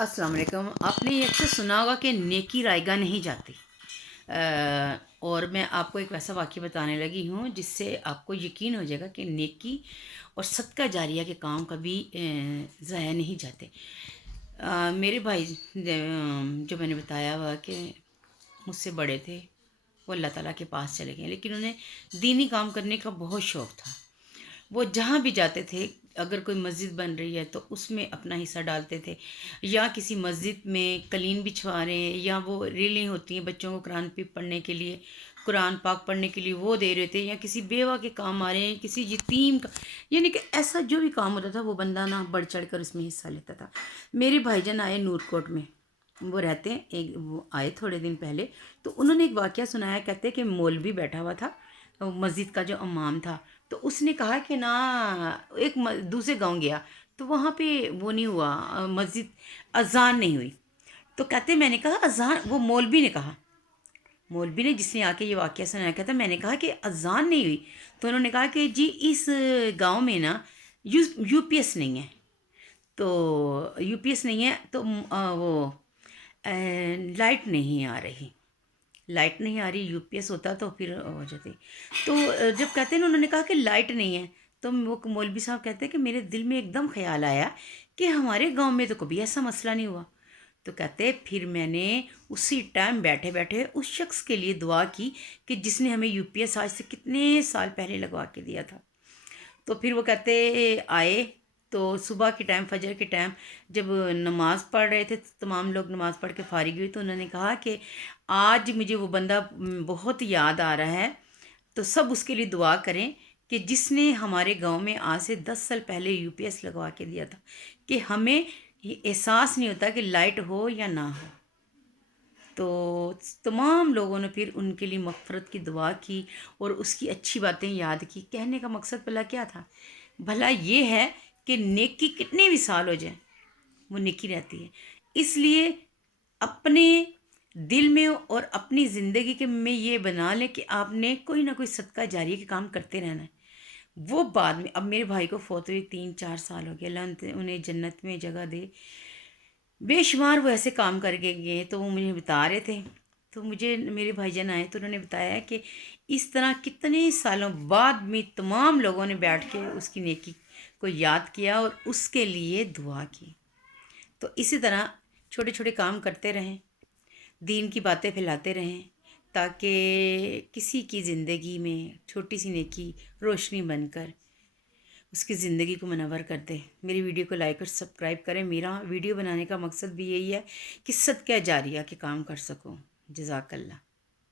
अस्सलाम वालेकुम। आपने ये अक्सर सुना होगा कि नेकी रायगा नहीं जाती। और मैं आपको एक वैसा वाक़या बताने लगी हूँ जिससे आपको यकीन हो जाएगा कि नेकी और सदका जारिया के काम कभी ज़ाया नहीं जाते। मेरे भाई जो मैंने बताया हुआ कि मुझसे बड़े थे, वो अल्लाह ताला के पास चले गए, लेकिन उन्हें दीनी काम करने का बहुत शौक़ था। वो जहाँ भी जाते थे, अगर कोई मस्जिद बन रही है तो उसमें अपना हिस्सा डालते थे, या किसी मस्जिद में कलीन बिछवा रहे हैं, या वो रेलें होती हैं बच्चों को कुरान पे पढ़ने के लिए, कुरान पाक पढ़ने के लिए वो दे रहे थे, या किसी बेवा के काम आ रहे हैं, किसी यतीम का, यानी कि ऐसा जो भी काम होता था वो बंदा ना बढ़ चढ़ कर उसमें हिस्सा लेता था। मेरे भाईजान आए नूरकोट में, वो रहते हैं, एक वो आए थोड़े दिन पहले, तो उन्होंने एक वाक़या सुनाया। कहते हैं कि मौलवी बैठा हुआ था, मस्जिद का जो इमाम था, तो उसने कहा कि ना, एक दूसरे गांव गया तो वहाँ पे वो नहीं हुआ, मस्जिद अजान नहीं हुई। तो कहते मैंने कहा अजान, वो मौलवी ने कहा, मौलवी ने जिसने आके ये वाक़या सुनाया, कहता मैंने कहा कि अजान नहीं हुई। तो उन्होंने कहा कि जी इस गांव में ना यूपीएस नहीं है, तो यूपीएस नहीं है तो वो लाइट नहीं आ रही, लाइट नहीं आ रही। यूपीएस होता तो फिर हो जाती। तो जब कहते हैं ना, उन्होंने कहा कि लाइट नहीं है, तो वो मौलवी साहब कहते हैं कि मेरे दिल में एकदम ख्याल आया कि हमारे गांव में तो कभी ऐसा मसला नहीं हुआ। तो कहते हैं फिर मैंने उसी टाइम बैठे बैठे उस शख्स के लिए दुआ की कि जिसने हमें यूपीएस आज से कितने साल पहले लगवा के दिया था। तो फिर वो कहते आए, तो सुबह के टाइम, फजर के टाइम, जब नमाज़ पढ़ रहे थे तो तमाम लोग नमाज़ पढ़ के फारिग हुई, तो उन्होंने कहा कि आज मुझे वो बंदा बहुत याद आ रहा है, तो सब उसके लिए दुआ करें कि जिसने हमारे गांव में आज से 10 साल पहले यूपीएस लगवा के दिया था, कि हमें ये एहसास नहीं होता कि लाइट हो या ना हो। तो तमाम लोगों ने फिर उनके लिए मग़फ़िरत की दुआ की और उसकी अच्छी बातें याद की। कहने का मकसद भला क्या था? भला ये है कि नेकी कितने भी साल हो जाए, वो नेकी रहती है। इसलिए अपने दिल में और अपनी ज़िंदगी के में ये बना लें कि आपने कोई ना कोई सदका जारिया के काम करते रहना है। वो बाद में, अब मेरे भाई को फ़ौत हुए 3-4 साल हो गए, अल्लाह उन्हें जन्नत में जगह दे। बेशुमार वो ऐसे काम करके गए, तो वो मुझे बता रहे थे। तो मुझे मेरे भाईजान आए तो उन्होंने बताया कि इस तरह कितने सालों बाद में तमाम लोगों ने बैठ के उसकी नेकी को याद किया और उसके लिए दुआ की। तो इसी तरह छोटे छोटे काम करते रहें, दीन की बातें फैलाते रहें, ताकि किसी की ज़िंदगी में छोटी सी नेकी रोशनी बनकर उसकी ज़िंदगी को मुनव्वर कर दे। मेरी वीडियो को लाइक और सब्सक्राइब करें। मेरा वीडियो बनाने का मकसद भी यही है कि सदका जारिया के काम कर सकूं। जज़ाकल्लाह।